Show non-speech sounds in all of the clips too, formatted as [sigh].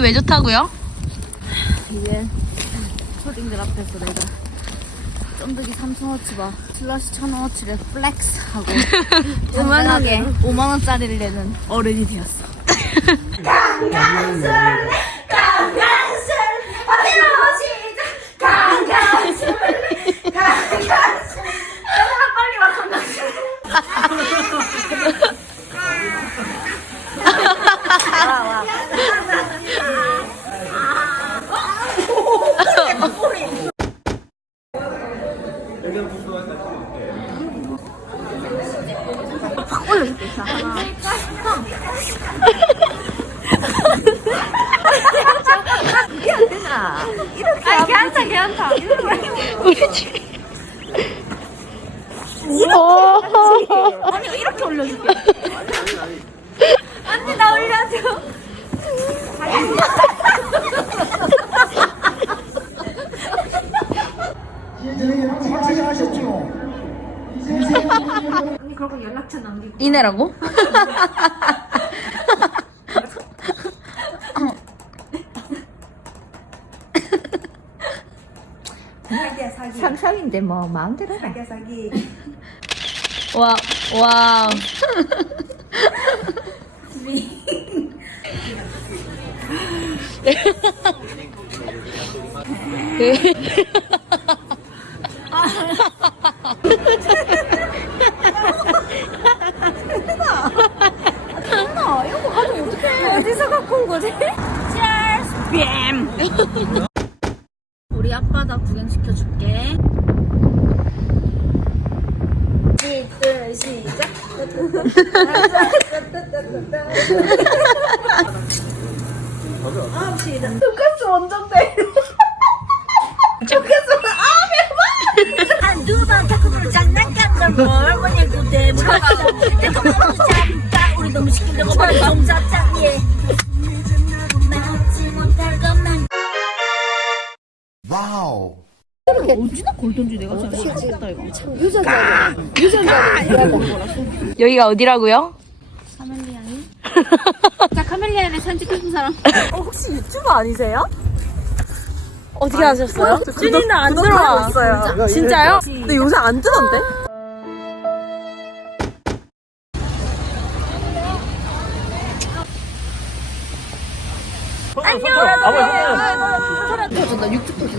기분이 왜 좋다고요? 이제 초딩들 앞에서 내가 쫀득이 3,000원치와 슬러시 1,000원어치를 플렉스 하고 음악하게 [laughs] 5만원짜리를 내는 어른이 되었어. [laughs] 아 괜찮다 괜찮다 우리 집에. 아니 이렇게 올려줄게 언니 나 올려줘 언니 그러고 연락처 남기고 이내라고? 상상인데 뭐 마음대로 해 와, 와. 어디서 갖고 온 거지? Cheers! 뱀! 우리 앞바다 구경시켜줄게. 시작! 똑같이 원정대. 한두 번 탁구를 장난감을 뭘 보냐고 대 물어가 와우. 여기가 어디라고요? 자, [laughs] 카멜리안에 사진 찍고 사람. 어떻게 하셨어요? 준이는 안 들어왔어요. 진짜요? 근데 요새 안 뜨던데?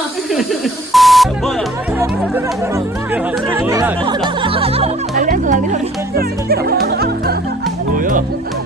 려서. 뭐야? 아,